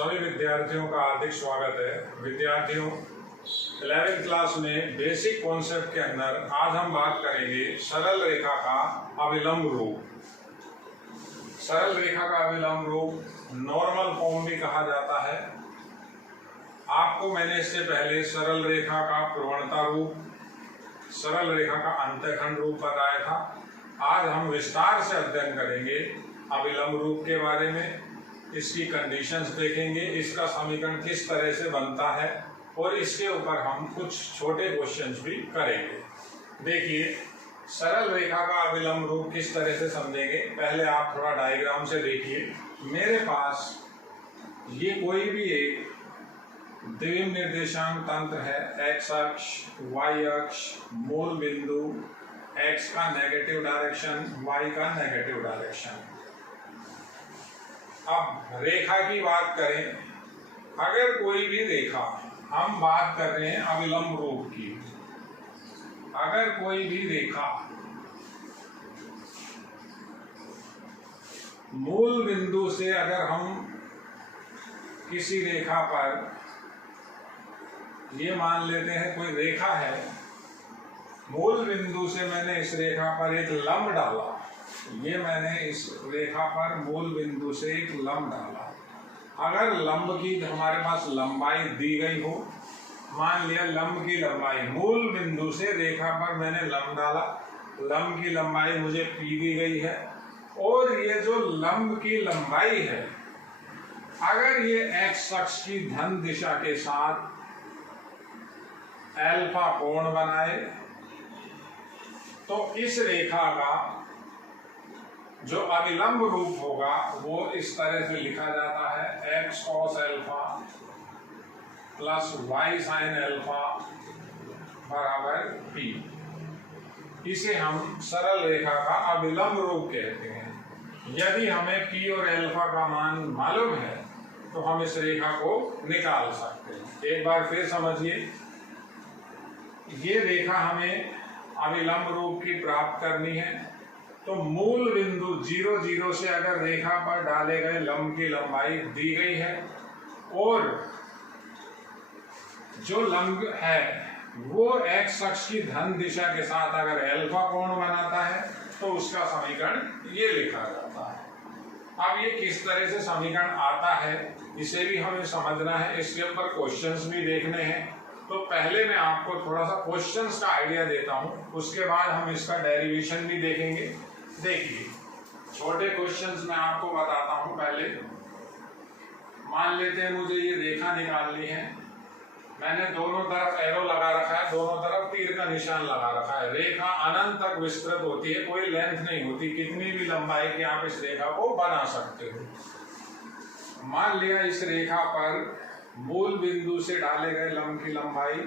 सभी विद्यार्थियों का हार्दिक स्वागत है। विद्यार्थियों, 11वीं क्लास में बेसिक कॉन्सेप्ट के अंदर आज हम बात करेंगे सरल रेखा का अविलंब रूप। सरल रेखा का अविलंब रूप नॉर्मल फॉर्म भी कहा जाता है। आपको मैंने इससे पहले सरल रेखा का प्रवणता रूप, सरल रेखा का अंतःखंड रूप बताया था। आज हम विस्तार से अध्ययन करेंगे अविलंब रूप के बारे में, इसकी कंडीशंस देखेंगे, इसका समीकरण किस तरह से बनता है और इसके ऊपर हम कुछ छोटे क्वेश्चंस भी करेंगे। देखिए, सरल रेखा का अविलंब रूप किस तरह से समझेंगे, पहले आप थोड़ा डायग्राम से देखिए। मेरे पास ये कोई भी एक द्विम निर्देशांक तंत्र है, एक्स अक्ष, वाई अक्ष, मूल बिंदु, एक्स का नेगेटिव डायरेक्शन, वाई का नेगेटिव डायरेक्शन। अब रेखा की बात करें, अगर कोई भी रेखा, हम बात कर रहे हैं अविलंब रूप की, अगर कोई भी रेखा मूल बिंदु से, अगर हम किसी रेखा पर ये मान लेते हैं कोई रेखा है, मूल बिंदु से मैंने इस रेखा पर एक लंब डाला, ये मैंने इस रेखा पर मूल बिंदु से एक लंब डाला। अगर लंब की हमारे पास लंबाई दी गई हो, मान लिया लंब की लंबाई, मूल बिंदु से रेखा पर मैंने लंब डाला, लंब की लंबाई मुझे पी दी गई है, और ये जो लंब की लंबाई है, अगर ये एक्स अक्ष की धन दिशा के साथ अल्फा कोण बनाए, तो इस रेखा का जो अविलंब रूप होगा वो इस तरह से लिखा जाता है, x cos alpha plus y sine alpha बराबर पी। इसे हम सरल रेखा का अविलंब रूप कहते हैं। यदि हमें पी और अल्फा का मान मालूम है तो हम इस रेखा को निकाल सकते हैं। एक बार फिर समझिए, ये रेखा हमें अविलंब रूप की प्राप्त करनी है, तो मूल बिंदु 0, 0 से अगर रेखा पर डाले गए लंब की लंबाई दी गई है, और जो लंब है वो एक्स अक्ष की धन दिशा के साथ अगर अल्फा कोण बनाता है, तो उसका समीकरण ये लिखा जाता है। अब ये किस तरह से समीकरण आता है, इसे भी हमें समझना है, इसके ऊपर क्वेश्चंस भी देखने हैं। तो पहले मैं आपको थोड़ा सा क्वेश्चंस का आइडिया देता हूं, उसके बाद हम इसका डेरिवेशन भी देखेंगे। देखिए, छोटे क्वेश्चंस मैं आपको बताता हूं। पहले मान लेते हैं मुझे ये रेखा निकालनी है, मैंने दोनों तरफ एरो लगा रखा है, दोनों तरफ तीर का निशान लगा रखा है। रेखा अनंत तक विस्तृत होती है, कोई लेंथ नहीं होती, कितनी भी लंबाई की आप इस रेखा को बना सकते हो। मान लिया इस रेखा पर मूल बिंदु से डाले गए लंब की लंबाई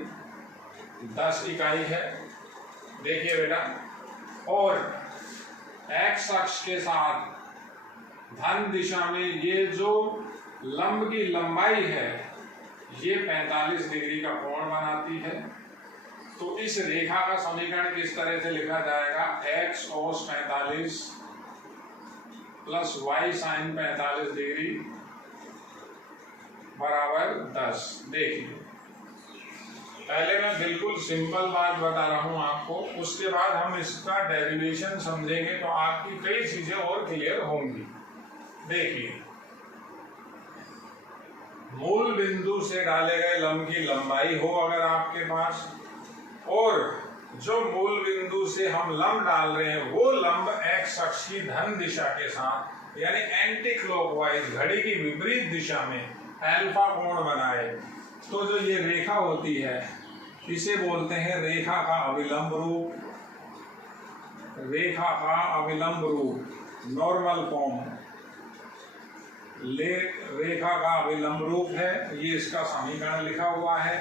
10 इकाई है, देखिए बेटा, और एक्स अक्ष के साथ धन दिशा में ये जो लंब की लंबाई है ये 45 डिग्री का कोण बनाती है। तो इस रेखा का समीकरण किस तरह से लिखा जाएगा, एक्स कोस 45 प्लस वाई साइन 45 डिग्री बराबर 10। देखिए, पहले मैं बिल्कुल सिंपल बात बता रहा हूं आपको, उसके बाद हम इसका डेरिवेशन समझेंगे तो आपकी कई चीजें और क्लियर होंगी। देखिए, मूल बिंदु से डाले गए लंब की लंबाई हो अगर आपके पास, और जो मूल बिंदु से हम लंब डाल रहे हैं वो लंब एक्स अक्ष की धन दिशा के साथ, यानी एंटी क्लॉकवाइज, घड़ी की विपरीत दिशा में अल्फा कोण बनाए, तो जो ये रेखा होती है इसे बोलते हैं रेखा का अविलंब रूप। रेखा का अविलंब रूप नॉर्मल फॉर्म, रेखा का अविलंब रूप है, ये इसका समीकरण लिखा हुआ है।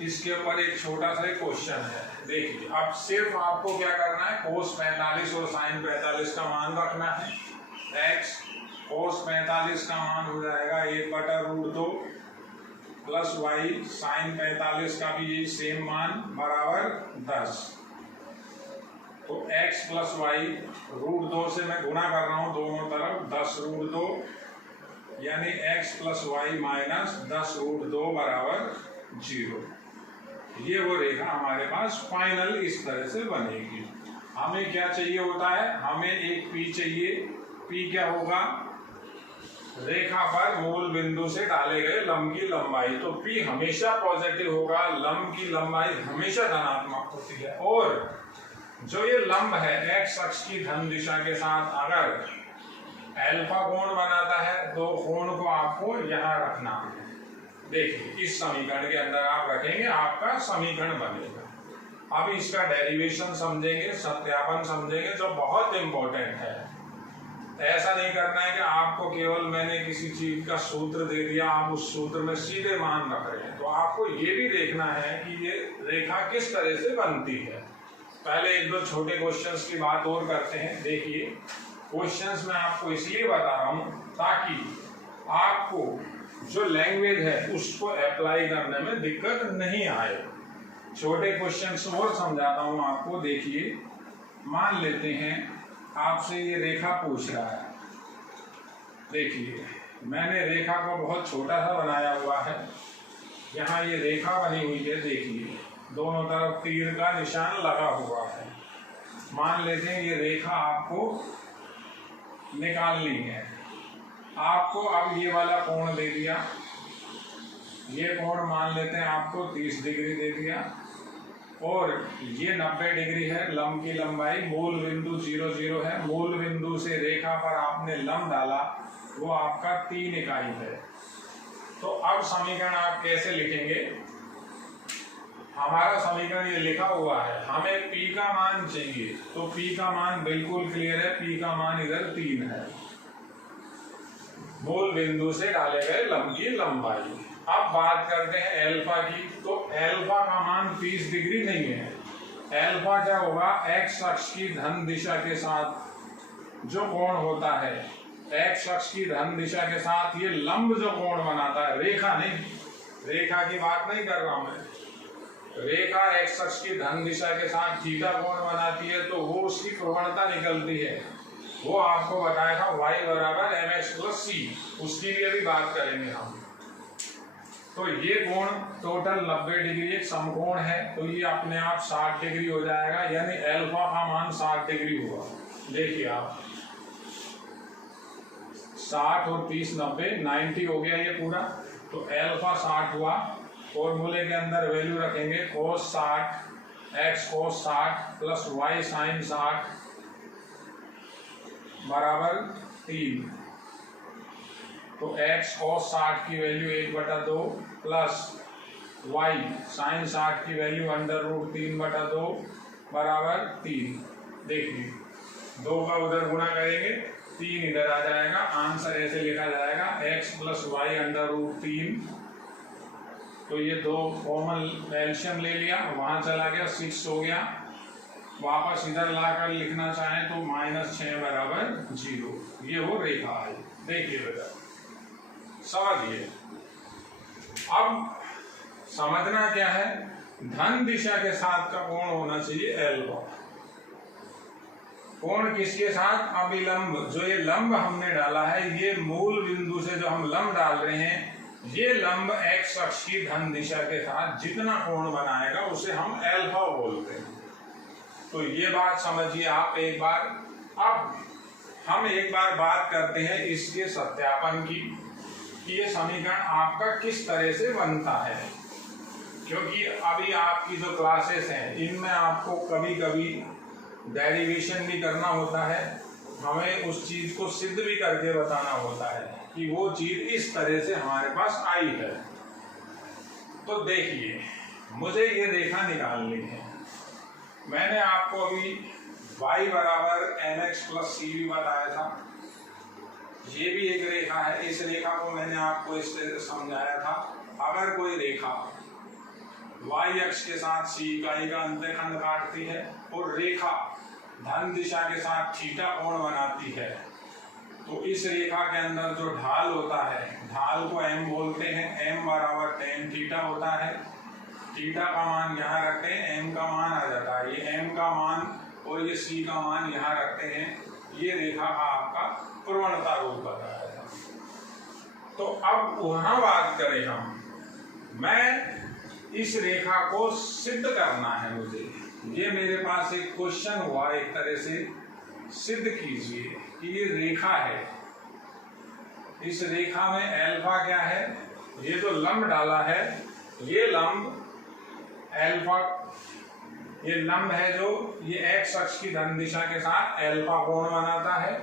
इसके ऊपर एक छोटा सा क्वेश्चन है। देखिए, अब सिर्फ आपको क्या करना है, कोस 45 और साइन 45 का मान रखना है। एक्स कोस 45 का मान हो जाएगा 1/√2 प्लस वाई साइन 45 का भी यही सेम मान बराबर 10। तो x प्लस वाई √2 से मैं गुणा कर रहा हूं दोनों तरफ, 10√2 यानी x प्लस वाई माइनस 10√2 बराबर 0। ये वो रेखा हमारे पास फाइनल इस तरह से बनेगी। हमें क्या चाहिए होता है, हमें एक P चाहिए। P क्या होगा, रेखा पर मूल बिंदु से डाले गए लंब की लंबाई। तो P हमेशा पॉजिटिव होगा, लंब की लंबाई हमेशा धनात्मक होती है। और जो ये लंब है x अक्ष की धन दिशा के साथ अगर अल्फा कोण बनाता है तो कोण को आपको यहाँ रखना है। देखिए इस समीकरण के अंदर आप रखेंगे, आपका समीकरण बनेगा। अब इसका डेरिवेशन समझेंगे, सत्यापन समझेंगे, जो बहुत इंपॉर्टेंट है। ऐसा नहीं करना है कि आपको केवल मैंने किसी चीज का सूत्र दे दिया, आप उस सूत्र में सीधे मान रख रहे हैं। तो आपको ये भी देखना है कि ये रेखा किस तरह से बनती है। पहले एक दो छोटे क्वेश्चंस की बात और करते हैं। देखिए क्वेश्चंस मैं आपको इसलिए बता रहा हूं ताकि आपको जो लैंग्वेज है उसको अप्लाई करने में दिक्कत नहीं आए। छोटे क्वेश्चंस और समझाता हूं आपको। देखिए मान लेते हैं आपसे ये रेखा पूछ रहा है। देखिए मैंने रेखा को बहुत छोटा सा बनाया हुआ है। यहाँ ये रेखा बनी हुई है, देखिए दोनों तरफ तीर का निशान लगा हुआ है। मान लेते हैं ये रेखा आपको निकालनी है। आपको अब ये वाला कोण दे दिया, ये कोण मान लेते हैं आपको 30 डिग्री दे दिया, और ये 90 डिग्री है। लंब की लंबाई मूल बिंदु 0 0 है। मूल बिंदु से रेखा पर आपने लंब डाला, वो आपका 3 इकाई है। तो अब समीकरण आप कैसे लिखेंगे, हमारा समीकरण ये लिखा हुआ है, हमें P का मान चाहिए। तो P का मान बिल्कुल क्लियर है, P का मान इधर 3 है, मूल बिंदु से डाले गए लंब की लंबाई। अब बात करते हैं एल्फा की। तो एल्फा का मान 30 डिग्री नहीं है। एल्फा क्या होगा, x अक्ष की धन दिशा के साथ जो कोण होता है, x अक्ष की धन दिशा के साथ ये लंब जो कोण बनाता है, रेखा नहीं, रेखा की बात नहीं कर रहा हूं मैं। रेखा x अक्ष की धन दिशा के साथ थीटा कोण बनाती है, तो वो उसकी प्रवणता निकलती है। वो आपको बताया था y बराबर mx प्लस c, उसकी भी अभी बात करेंगे हम। तो ये कोण टोटल 90 डिग्री एक समकोण है, तो ये अपने आप 60 डिग्री हो जाएगा, यानी एल्फा का मान 60 डिग्री हुआ। देखिए आप 60 और 30 90 90 हो गया ये पूरा। तो एल्फा 60 हुआ, और मूले के अंदर वैल्यू रखेंगे cos 60, x cos 60 plus y sin 60 बराबर 3। तो x cos 60 की वैल्यू 1/2 प्लस y sin 60 की वैल्यू √3/2 बराबर 3। देखिए 2 का उधर गुणा करेंगे, 3 इधर आ जाएगा। आंसर ऐसे लिखा जाएगा x प्लस वाई √3। तो ये 2 कॉमन एल्शियम ले लिया, वहां चला गया, 6 हो गया। वापस इधर लाकर लिखना चाहें तो -6 बराबर 0। ये वो रेखा आई। देखिए बेटा समझिए। अब समझना क्या है, धन दिशा के साथ का कोण होना चाहिए एल्फा। कोण किसके साथ, अभिलंब। जो ये लंब हमने डाला है, ये मूल बिंदु से जो हम लंब डाल रहे हैं, ये लंब x अक्ष की धन दिशा के साथ जितना कोण बनाएगा उसे हम एल्फा बोलते हैं। तो ये बात समझिए आप एक बार। अब हम एक बार बात करते हैं इसके सत्यापन की, कि ये समीकरण आपका किस तरह से बनता है। क्योंकि अभी आपकी जो क्लासेस हैं इनमें आपको कभी कभी डेरिवेशन भी करना होता है, हमें उस चीज को सिद्ध भी करके बताना होता है कि वो चीज इस तरह से हमारे पास आई है। तो देखिए मुझे ये रेखा निकालनी है। मैंने आपको अभी y बराबर mx प्लस c भी बताया था। ये भी एक रेखा है, इस रेखा को मैंने आपको इस तरह से समझाया था। अगर कोई रेखा y अक्ष के साथ c इकाई का अंतःखंड काटती है और रेखा धन दिशा के साथ थीटा कोण बनाती है, तो इस रेखा के अंदर जो ढाल होता है, ढाल को m बोलते हैं। m बराबर tan थीटा होता है। थीटा का मान यहाँ रखते हैं, m का मान आ जाता है। ये m का मान और ये c का मान यहाँ रखते हैं। ये रेखा का आपका प्रवणता रूप बताया था। तो अब वहां बात करें हम, मैं इस रेखा को सिद्ध करना है मुझे। ये मेरे पास एक क्वेश्चन हुआ, एक तरह से सिद्ध कीजिए कि ये रेखा है, इस रेखा में अल्फा क्या है, ये जो लंब डाला है ये लंब अल्फा, ये लंब है जो ये एक्स अक्ष की धन दिशा के साथ अल्फा कोण बनाता है।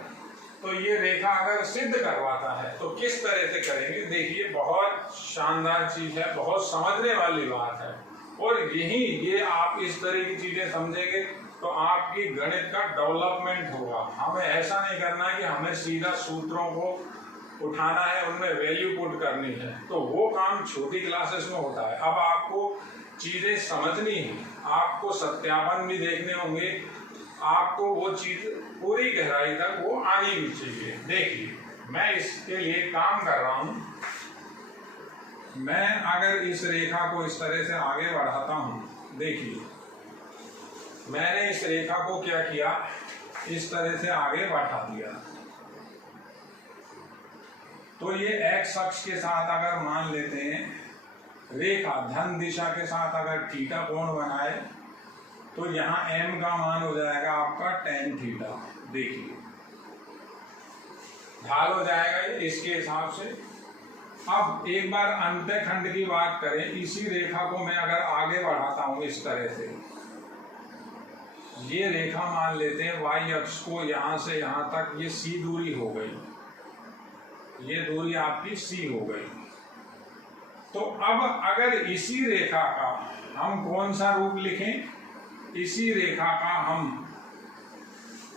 तो ये रेखा अगर सिद्ध करवाता है तो किस तरह से करेंगे, देखिए बहुत शानदार चीज है, बहुत समझने वाली बात है। और यही ये आप इस तरह की चीजें समझेंगे तो आपकी गणित का डेवलपमेंट होगा। हमें ऐसा नहीं करना है कि हमें सीधा सूत्रों को उठाना है, उनमें वैल्यू पुट करनी है, तो वो काम छोटी क्लासेस में होता है। अब आपको चीजें समझनी है, आपको सत्यापन भी देखने होंगे, आपको वो चीज पूरी गहराई तक वो आनी भी चाहिए। देखिए मैं इसके लिए काम कर रहा हूं, मैं अगर इस रेखा को इस तरह से आगे बढ़ाता हूं, देखिए मैंने इस रेखा को क्या किया, इस तरह से आगे बढ़ा दिया। तो ये एक्स अक्ष के साथ अगर मान लेते हैं रेखा धन दिशा के साथ अगर थीटा कोण बनाए तो यहाँ m का मान हो जाएगा आपका tan थीटा। देखिए ढाल हो जाएगा इसके हिसाब से। अब एक बार अंतःखंड की बात करें, इसी रेखा को मैं अगर आगे बढ़ाता हूं इस तरह से, ये रेखा मान लेते हैं y अक्ष को, यहां से यहां तक ये c दूरी हो गई, ये दूरी आपकी c हो गई। तो अब अगर इसी रेखा का हम कौन सा रूप लिखें, इसी रेखा का हम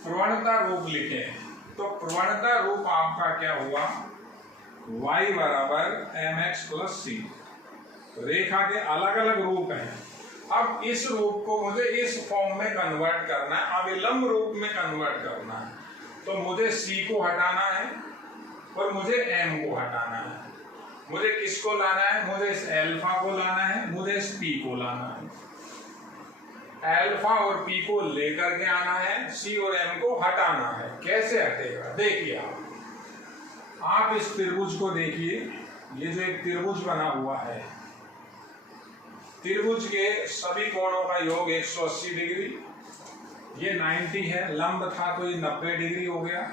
प्रवणता रूप लिखें, तो प्रवणता रूप आपका क्या हुआ, y बराबर mx प्लस c। रेखा के अलग अलग रूप हैं, अब इस रूप को मुझे इस फॉर्म में कन्वर्ट करना है, अविलंब रूप में कन्वर्ट करना है। तो मुझे c को हटाना है और मुझे m को हटाना है। मुझे किसको लाना है, मुझे इस अल्फा को लाना है, मुझे इस p को लाना है। अल्फा और p को लेकर के आना है, c और m को हटाना है। कैसे हटेगा, देखिए आप इस त्रिभुज को देखिए, ये जो एक त्रिभुज बना हुआ है, त्रिभुज के सभी कोणों का योग 180 डिग्री, ये 90 है, लंब था तो ये 90 डिग्री हो गया।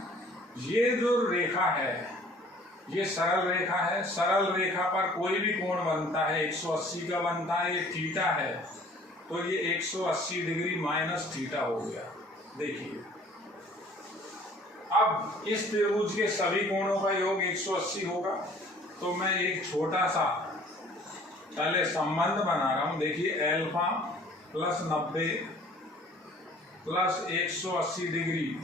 ये जो रेखा है ये सरल रेखा है, सरल रेखा पर कोई भी कोण बनता है 180 का बनता है, ये थीटा है तो ये 180 डिग्री माइनस थीटा हो गया। देखिए अब इस त्रिभुज के सभी कोणों का योग 180 होगा, तो मैं एक छोटा सा पहले संबंध बना रहा हूं। देखिए alpha plus 90 plus 180 degree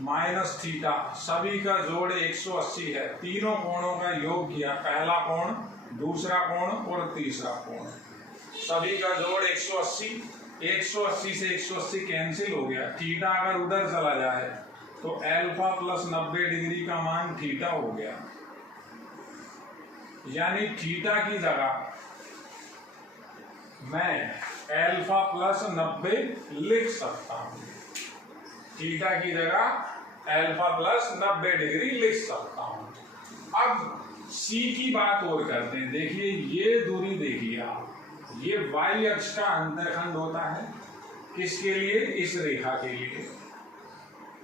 minus theta, सभी का जोड़ 180 है। तीनों कोणों का योग किया, पहला कोण, दूसरा कोण और तीसरा कोण, सभी का जोड़ 180। 180 से 180 कैंसिल हो गया, थीटा अगर उधर चला जाए तो अल्फा प्लस 90 डिग्री का मान थीटा हो गया। यानी थीटा की जगह मैं अल्फा प्लस 90 लिख सकता हूं, थीटा की जगह अल्फा प्लस 90 डिग्री लिख सकता हूं। अब c की बात और करते हैं। देखिए ये दूरी देखिए आप, ये y अक्ष का अंतःखंड होता है, किसके लिए, इस रेखा के लिए।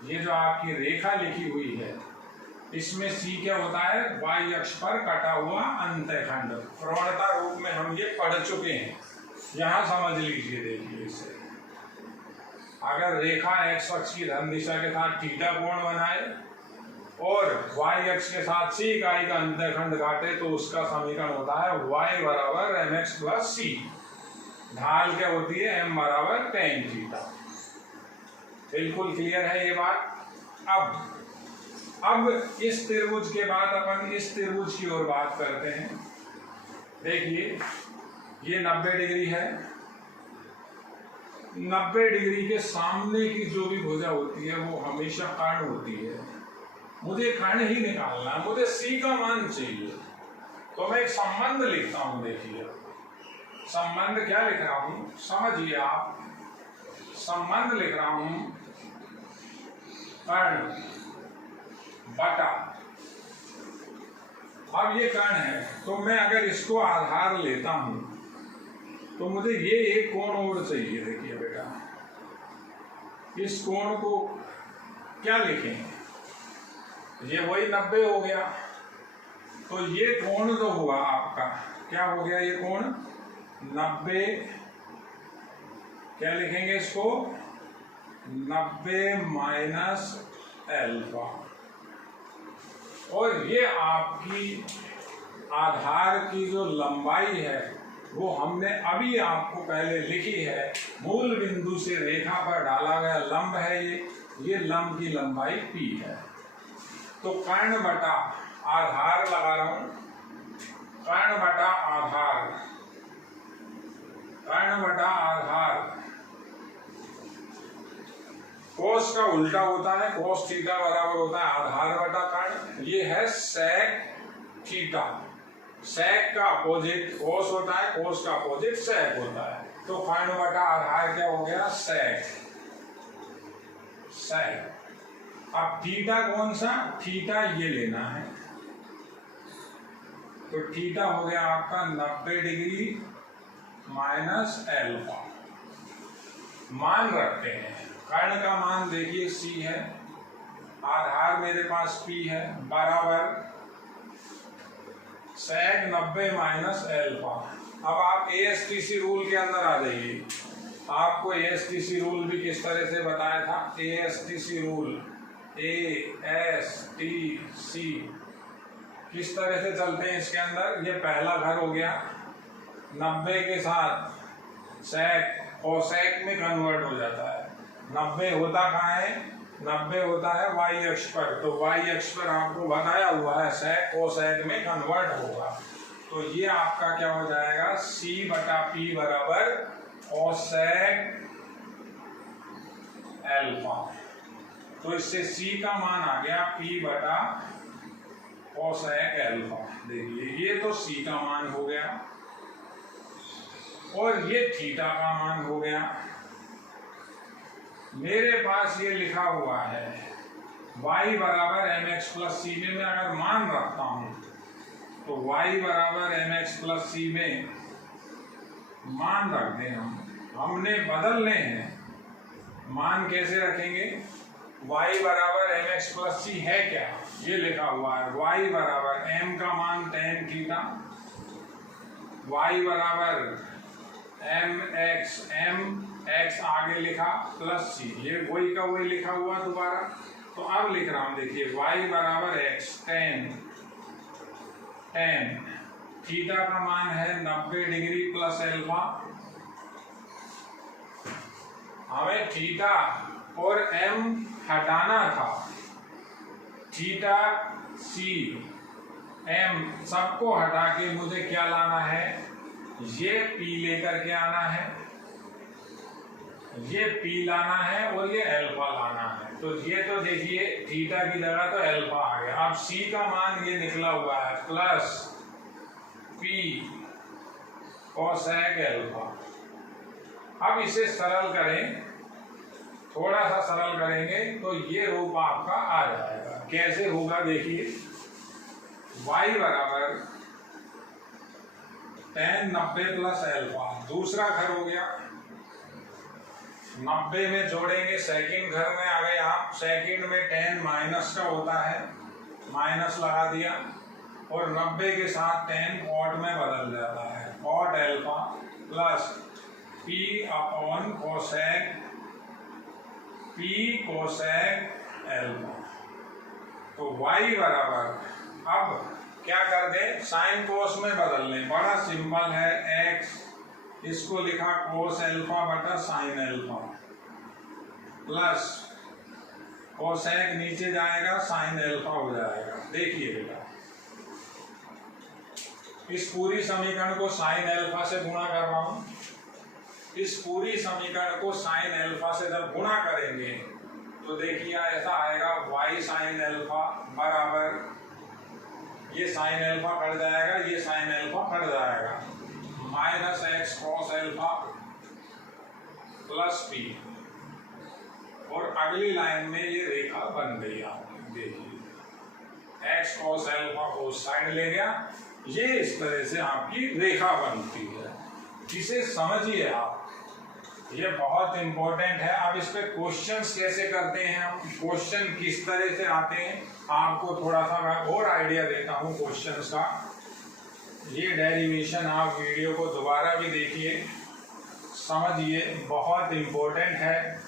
ये जो आपकी रेखा लिखी हुई है इसमें c क्या होता है, y अक्ष पर कटा हुआ अंतःखंड। प्रवणता रूप में हम ये पढ़ चुके हैं, यहां समझ लीजिए। देखिए इसे अगर रेखा x अक्ष की धन दिशा के साथ थीटा कोण बनाए और y अक्ष के साथ c इकाई का अंतःखंड काटे तो उसका समीकरण होता है y बराबर mx प्लस c। ढाल क्या होती है, m बराबर tan थीटा। बिल्कुल क्लियर है ये बात। अब इस त्रिभुज के बाद अपन इस त्रिभुज की ओर बात करते हैं। देखिए ये 90 डिग्री है, 90 डिग्री के सामने की जो भी भुजा होती है वो हमेशा कर्ण होती है। मुझे कर्ण ही निकालना है, मुझे c का मान चाहिए, तो मैं एक संबंध लिखता हूं। देखिए संबंध क्या लिख रहा हूं, समझिए आप, संबंध लिख रहा हूं कर्ण बटा अब ये कर्ण है, तो मैं अगर इसको आधार लेता हूं तो मुझे ये एक कोण और चाहिए। देखिए बेटा, इस कोण को क्या लिखेंगे, ये वही 90 हो गया। तो ये कोण जो हुआ आपका, क्या हो गया ये कोण 90, क्या लिखेंगे इसको 90 माइनस एल्फा। और ये आपकी आधार की जो लंबाई है वो हमने अभी आपको पहले लिखी है। मूल बिंदु से रेखा पर डाला गया लंब है ये लंब की लंबाई p है। तो कर्ण बटा आधार लगा रहा हूं, कर्ण बटा आधार, कर्ण बटा आधार कोस का उल्टा होता है, कोस थीटा बराबर होता है आधार बटा कर्ण। ये है सेक थीटा, सेक का अपोजिट कोस होता है, कोस का अपोजिट सेक होता है। तो कर्ण बटा आधार क्या हो गया सेक, सेक। अब थीटा कौन सा, थीटा ये लेना है, तो थीटा हो गया आपका 90 डिग्री माइनस एल्फा। मान रखते हैं, कर्ण का मान देखिए c है, आधार मेरे पास p है, बराबर सेक 90 माइनस एल्फा। अब आप ASTC रूल के अंदर आ जाइए। आपको ASTC रूल भी किस तरह से बताया था, ASTC रूल, ASTC किस तरह से चलते हैं इसके अंदर। ये पहला घर हो गया, 90 के साथ सेक कोसेक में कन्वर्ट हो जाता है। 90 होता कहाँ है, 90 होता है y अक्ष पर, तो y अक्ष पर आपको बताया हुआ है सेक कोसेक में कन्वर्ट होगा। तो ये आपका क्या हो जाएगा c बटा p बराबर कोसेक एल्फा। तो इससे c का मान आ गया p बटा कोसेक एल्फा। देखिए ये तो c का मान हो गया और ये थीटा का मान हो गया। मेरे पास ये लिखा हुआ है y बराबर mx प्लस c में मैं अगर मान रखता हूं तो y बराबर mx प्लस c में मान रख दें हमने बदलने हैं। मान कैसे रखेंगे, y बराबर mx प्लस c है क्या, ये लिखा हुआ है y बराबर m का मान tan थीटा, y बराबर mx, m x आगे लिखा प्लस c, ये वही का वही लिखा हुआ दोबारा। तो अब लिख रहा हूं, देखिए y बराबर x tan थीटा का मान है 90 डिग्री प्लस एल्फा। हमें थीटा और m हटाना था, थीटा c m सबको हटा के मुझे क्या लाना है, ये p लेकर के आना है, ये p लाना है और ये एल्फा लाना है। तो ये तो देखिए थीटा की जगह तो एल्फा आ गया। अब c का मान ये निकला हुआ है प्लस p कोसेक एल्फा। अब इसे सरल करें, थोड़ा सा सरल करेंगे तो ये रूप आपका आ जाएगा। कैसे होगा देखिए, y बराबर tan 90 प्लस एल्फा, दूसरा घर हो गया 90 में जोड़ेंगे, सेकंड घर में आ गए आप, सेकंड में tan माइनस का होता है, माइनस लगा दिया और 90 के साथ tan कॉट में बदल जाता है, cot alpha plus p upon cosec p cosec alpha. तो y बराबर, अब क्या कर दें, साइन कोस में बदल लें, बड़ा सिंपल है x, इसको लिखा कोस एल्फा बटा साइन एल्फा प्लस कोसेक नीचे जाएगा साइन एल्फा हो जाएगा। देखिए बेटा, इस पूरी समीकरण को साइन एल्फा से गुणा कर रहा हूं, इस पूरी समीकरण को साइन एल्फा से जब गुणा करेंगे तो देखिए ऐसा आएगा y साइन एल्फा बराबर, ये साइन एल्फा कट जाएगा, ये साइन एल्फा कट जाएगा, minus x cos alpha plus p, और अगली लाइन में ये रेखा बन गई आपकी। देखिए एक्स कॉस एल्फा को उस साइड ले गया। ये इस तरह से आपकी रेखा बनती है, इसे समझिए आप, ये बहुत इंपॉर्टेंट है। अब इस पे क्वेश्चंस कैसे करते हैं हम, क्वेश्चन किस तरह से आते हैं, आपको थोड़ा सा मैं और आइडिया देता हूँ क्वेश्चंस का। ये डेरिवेशन आप वीडियो को दोबारा भी देखिए, समझिए, बहुत इंपॉर्टेंट है।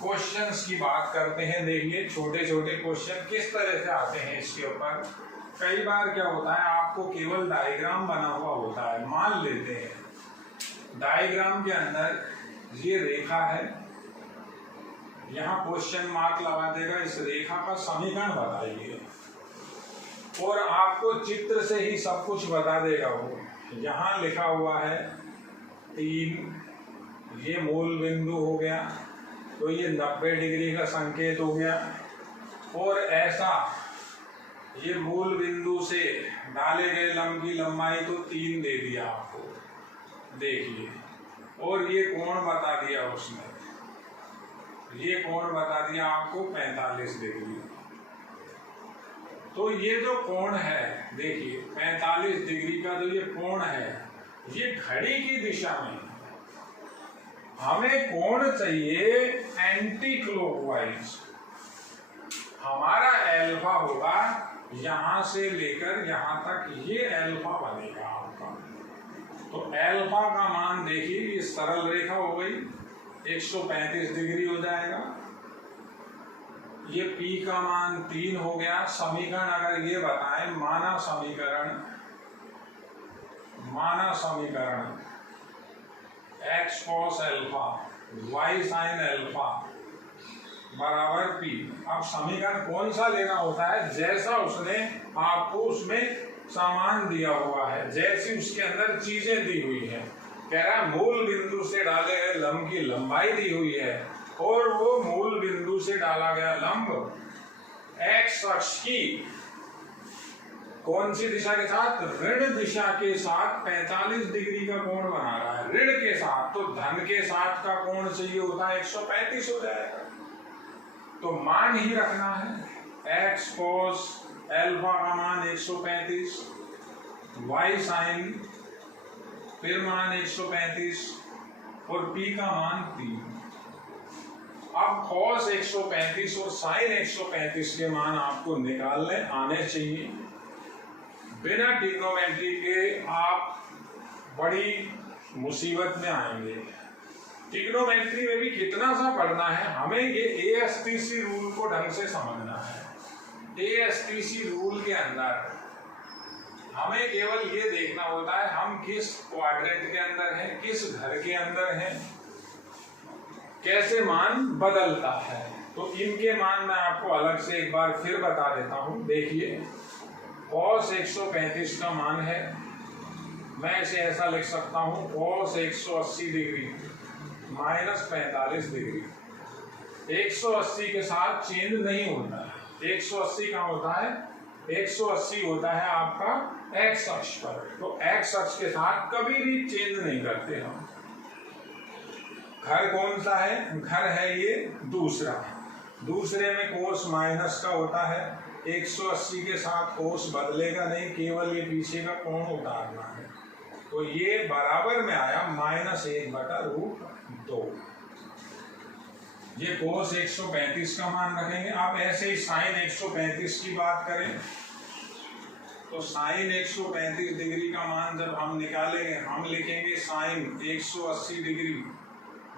क्वेश्चंस की बात करते हैं, देखिए छोटे छोटे क्वेश्चन किस तरह से आते हैं इसके ऊपर। कई बार क्या होता है, आपको केवल डायग्राम बना हुआ होता है, मान लेते हैं डायग्राम के अंदर ये रेखा है, यहाँ क्वेश्चन मार्क लगा देगा, इस रेखा का समीकरण बताइए, और आपको चित्र से ही सब कुछ बता देगा वो। यहाँ लिखा हुआ है 3, ये मूल बिंदु हो गया, तो ये 90 डिग्री का संकेत हो गया, और ऐसा ये मूल बिंदु से डाले गए लंब की लंबाई तो 3 दे दिया आपको, देखिए, और ये कोण बता दिया उसने, ये कोण बता दिया आपको 45 डिग्री। तो ये जो कोण है, देखिए 45 डिग्री का जो ये कोण है, ये घड़ी की दिशा में, हमें कोण चाहिए एंटी क्लॉकवाइज। हमारा एल्फा होगा यहां से लेकर यहां तक, ये एल्फा बनेगा आपका। तो एल्फा का मान देखिए, ये सरल रेखा हो गई, 135 डिग्री हो जाएगा। ये P का मान 3 हो गया। समीकरण अगर ये बताएं, माना समीकरण x cos alpha y sin alpha बराबर P। अब समीकरण कौन सा लेना होता है, जैसा उसने आपको उसमें सामान दिया हुआ है, जैसी उसके अंदर चीजें दी हुई है। कह रहा है मूल बिंदु से डाले गए लंब की लंबाई दी हुई है, और वो मूल बिंदु से डाला गया लंब एक्स अक्ष की कौन सी दिशा के साथ, ऋण दिशा के साथ 45 डिग्री का कोण बना रहा है। ऋण के साथ, तो धन के साथ का कोण चाहिए होता है 135 हो जाएगा। तो मान ही रखना है, एक्स कोस एल्फा का मान 135, वाई साइन फिर मान 135, और पी का मान 3। अब cos 135 और sin 135 के मान आपको निकालने आने चाहिए। बिना ट्रिग्नोमेट्री के आप बड़ी मुसीबत में आएंगे। ट्रिग्नोमेट्री में भी कितना सा पढ़ना है, हमें ये ASTC रूल को ढंग से समझना है। ASTC रूल के अंदर हमें केवल ये देखना होता है हम किस क्वाड्रेंट के अंदर हैं, किस घर के अंदर हैं, कैसे मान बदलता है। तो इनके मान मैं आपको अलग से एक बार फिर बता देता हूं। देखिए cos 135 का मान है, मैं इसे ऐसा लिख सकता हूं, cos 180 डिग्री माइनस 45 डिग्री। 180 के साथ चेंज नहीं होता है। 180 का होता है, 180 होता है आपका एक्स अक्ष पर, तो एक्स अक्ष के साथ कभी भी चेंज नहीं करते हम। घर कौन सा है, घर है ये दूसरा, दूसरे में कोस माइनस का होता है। 180 के साथ कोस बदलेगा नहीं, केवल ये पीछे का कोण उतारना है। तो ये बराबर में आया -1/√2। ये कोस 135 का मान रखेंगे। आप ऐसे ही साइन 135 की बात करें तो साइन 135 डिग्री का मान जब हम निकालेंगे, हम लिखेंगे साइन 180 डिग्री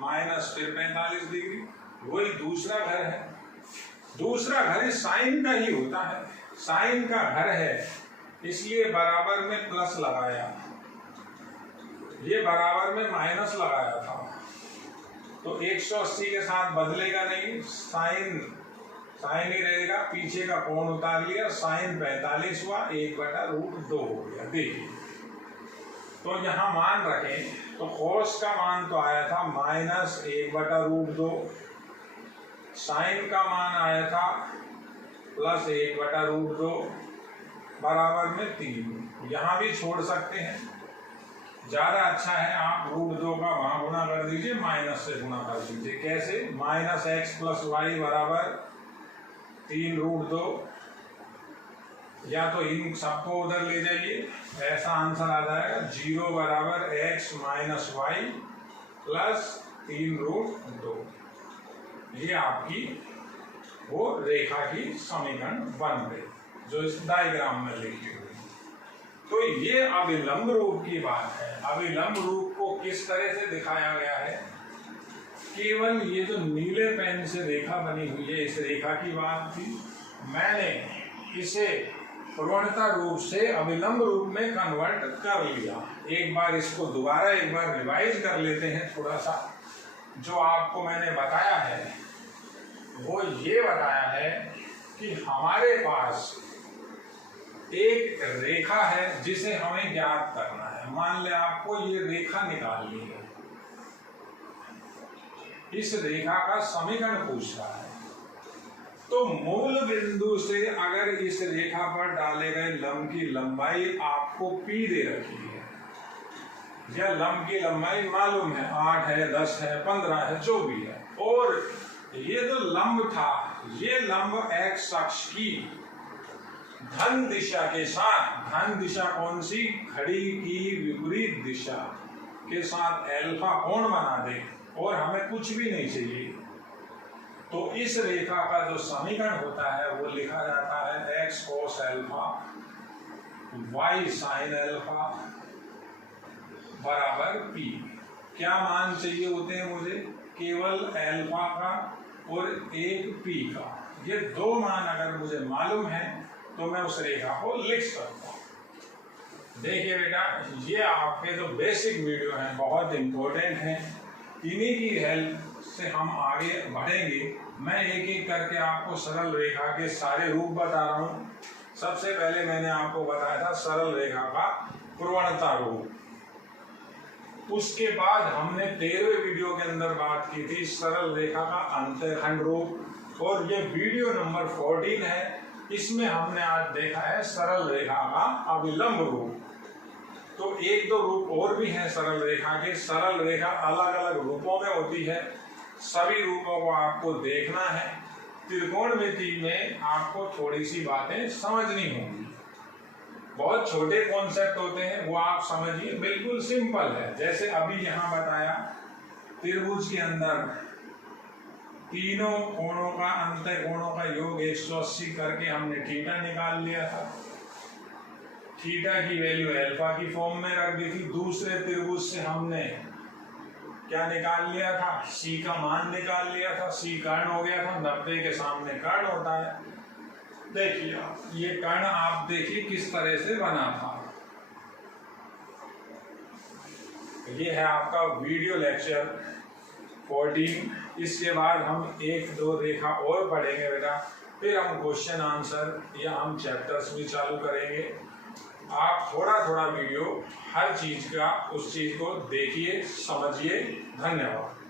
माइनस फिर 45 डिग्री। वही दूसरा घर है, दूसरा घर साइन का ही होता है, साइन का घर है, इसलिए बराबर में प्लस लगाया, ये बराबर में माइनस लगाया था। तो 180 के साथ बदलेगा नहीं, साइन साइन ही रहेगा, पीछे का कोण उतार लिया, साइन 45 हुआ, 1/√2 हो गया। देखिए तो यहाँ मान रखें तो कोस का मान तो आया था -1/√2, साइन का मान आया था +1/√2 बराबर में 3। यहाँ भी छोड़ सकते हैं, ज्यादा अच्छा है आप √2 का वहां गुना कर दीजिए, माइनस से गुना कर दीजिए। कैसे, -x + y बराबर 3√2 या तो इन सबको उधर ले जाइए, ऐसा आंसर आ जाएगा 0 बराबर x माइनस वाई प्लस 3√2। ये आपकी वो रेखा की समीकरण बन गई जो इस डायग्राम में लिखी हुई। तो ये अभिलंब रूप की बात है। अभिलंब रूप को किस तरह से दिखाया गया है? केवल ये जो नीले पेन से रेखा बनी हुई है, इस रेखा की बात थी। मैंने इसे प्रवणता रूप से अभिलंब रूप में कन्वर्ट कर लिया। एक बार इसको दोबारा एक बार रिवाइज कर लेते हैं थोड़ा सा। जो आपको मैंने बताया है वो ये बताया है कि हमारे पास एक रेखा है जिसे हमें ज्ञात करना है। मान ले आपको ये रेखा निकालनी है, इस रेखा का समीकरण पूछ रहा है। तो मूल बिंदु से अगर इस रेखा पर डाले गए लंब की लंबाई आपको P दे रखी है, या लंब की लंबाई मालूम है 8 है, 10 है, 15 है, जो भी है, और ये जो लंब था ये लंब x अक्ष की धन दिशा के साथ, धन दिशा कौन सी? घड़ी की विपरीत दिशा के साथ अल्फा कोण बना दे और हमें कुछ भी नहीं चाहिए। तो इस रेखा का जो समीकरण होता है वो लिखा जाता है x cos alpha y sin alpha बराबर P। क्या मान चाहिए होते हैं मुझे? केवल अल्फा का और एक P का। ये दो मान अगर मुझे मालूम है तो मैं उस रेखा को लिख सकता हूँ। देखिए बेटा, ये आपके जो बेसिक वीडियो हैं बहुत इंपॉर्टेंट हैं। इन्हीं की हेल्प से हम आगे बढ़ेंगे। मैं एक एक करके आपको सरल रेखा के सारे रूप बता रहा हूँ। सबसे पहले मैंने आपको बताया था सरल रेखा का प्रवणता रूप। उसके बाद हमने 13वें वीडियो के अंदर बात की थी सरल रेखा का अंतःखंड रूप, और ये वीडियो नंबर 14 है। इसमें हमने आज देखा है सरल रेखा का अभिलंब रूप। तो एक दो रूप और भी हैं सरल रेखा के। सरल रेखा अलग अलग रूपों में होती है, सभी रूपों को आपको देखना है। त्रिकोणमिति में आपको थोड़ी सी बातें समझनी होंगी। बहुत छोटे कॉन्सेप्ट होते हैं, वो आप समझिए, बिल्कुल सिंपल है। जैसे अभी यहाँ बताया, त्रिभुज के अंदर तीनों कोणों का अंतः कोणों का योग 180 करके हमने थीटा निकाल लिया था। थीटा की वैल्यू अल्फा की फॉर्म में रख दी थी। दूसरे त्रिभुज से हमने क्या निकाल लिया था? सी का मान निकाल लिया था। सी कर्ण हो गया था, 90 के सामने कर्ण होता है। देखिए ये कर्ण आप देखिए किस तरह से बना था। ये है आपका वीडियो लेक्चर 14। इसके बाद हम एक दो रेखा और पढ़ेंगे बेटा, फिर हम क्वेश्चन आंसर या हम चैप्टर्स भी चालू करेंगे। आप थोड़ा थोड़ा वीडियो हर चीज का उस चीज को देखिए, समझिए। धन्यवाद।